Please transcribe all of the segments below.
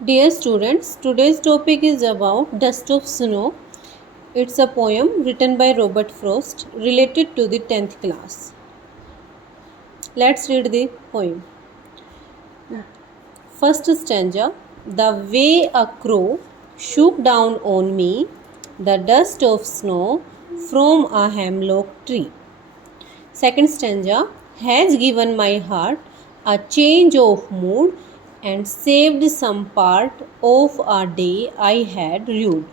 Dear students, today's topic is about Dust of Snow. It's a poem written by Robert Frost related to the 10th class. Let's read the poem. First stanza. The way a crow shook down on me the dust of snow from a hemlock tree. Second stanza. Has given my heart a change of mood and saved some part of a day I had rued.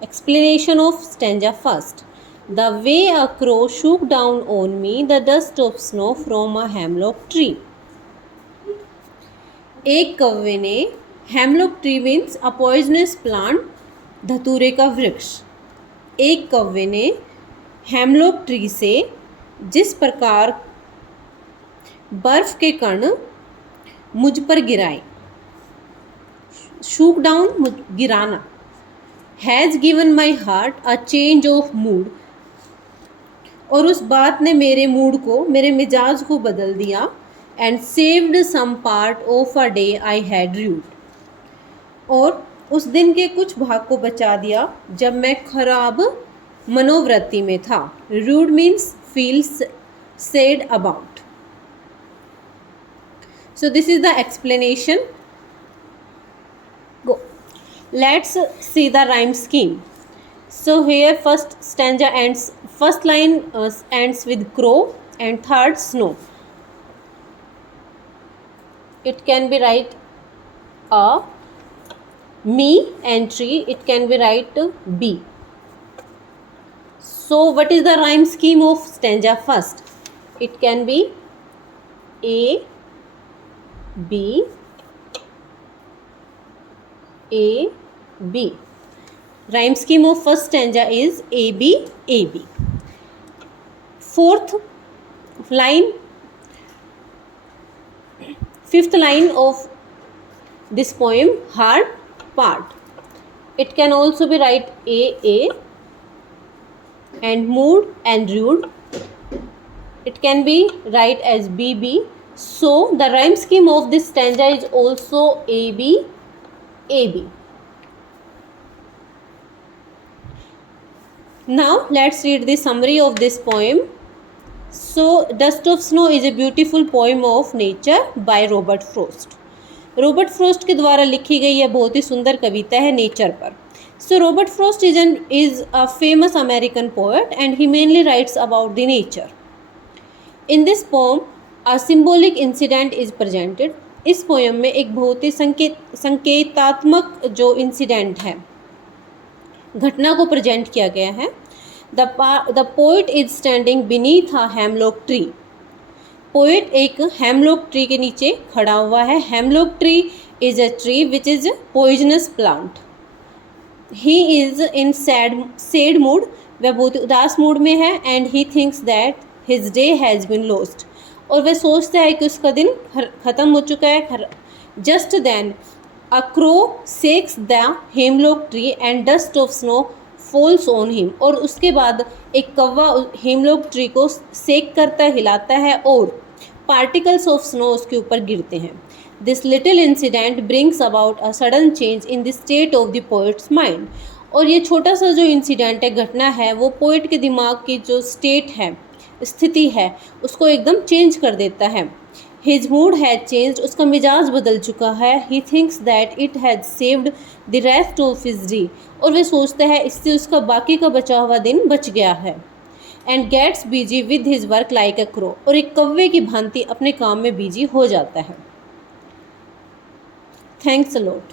Explanation of stanza first. The way a crow shook down on me the dust of snow from a hemlock tree. एक कौवे ने hemlock tree means a poisonous plant, धतूरे का वृक्ष। एक कौवे ने hemlock tree से जिस प्रकार बर्फ के कण मुझ पर गिराए, शूक डाउन गिराना, has given my heart a change of mood, और उस बात ने मेरे मूड को, मेरे मिजाज को बदल दिया, and saved some part of a day I had rued, और उस दिन के कुछ भाग को बचा दिया जब मैं खराब मनोवृत्ति में था। Rued means feel sad about. So this is the explanation. Go. Let's see the rhyme scheme. So here first stanza ends, first line ends with crow and third snow. It can be write a me and tree, it can be write B. So what is the rhyme scheme of stanza first? It can be A, B, A, B. Rhyme scheme of first stanza is A, B, A, B. Fifth line of this poem, hard part. It can also be write A, A, and mood and rude. It can be write as B, B. So the rhyme scheme of this stanza is also A, B, A, B. Now let's read the summary of this poem. So Dust of Snow is a beautiful poem of nature by Robert Frost. Robert frost के द्वारा लिखी गई यह बहुत ही सुंदर कविता है nature पर. सो Robert frost is a famous American poet and he mainly writes about the nature. In this poem a symbolic incident is presented. इस पोएम में एक बहुत ही संकेतात्मक जो इंसिडेंट है, घटना को प्रेजेंट किया गया है. The poet is standing beneath a hemlock tree. Poet एक हेमलॉक ट्री के नीचे खड़ा हुआ है. Hemlock tree is a tree which is poisonous plant. He is in sad mood, वह बहुत उदास मूड में है. And he thinks that his day has been lost, और वह सोचता है कि उसका दिन ख़त्म हो चुका है. Just then a crow shakes the hemlock tree and dust of snow falls on him. और उसके बाद एक कौवा हेमलॉक ट्री को सेक करता हिलाता है और पार्टिकल्स ऑफ स्नो उसके ऊपर गिरते हैं. This little incident brings about a sudden change in the state of the poets mind. और ये छोटा सा जो इंसिडेंट है, घटना है, वो पोएट के दिमाग की जो स्टेट है, स्थिति है, उसको एकदम चेंज कर देता है. हिज मूड हैज़ चेंज्ड, उसका मिजाज बदल चुका है. ही thinks that it has saved the rest of his day, और वह सोचता है इससे उसका बाकी का बचा हुआ दिन बच गया है. And gets busy with his work like a crow, और एक कौवे की भांति अपने काम में बिजी हो जाता है. Thanks a lot.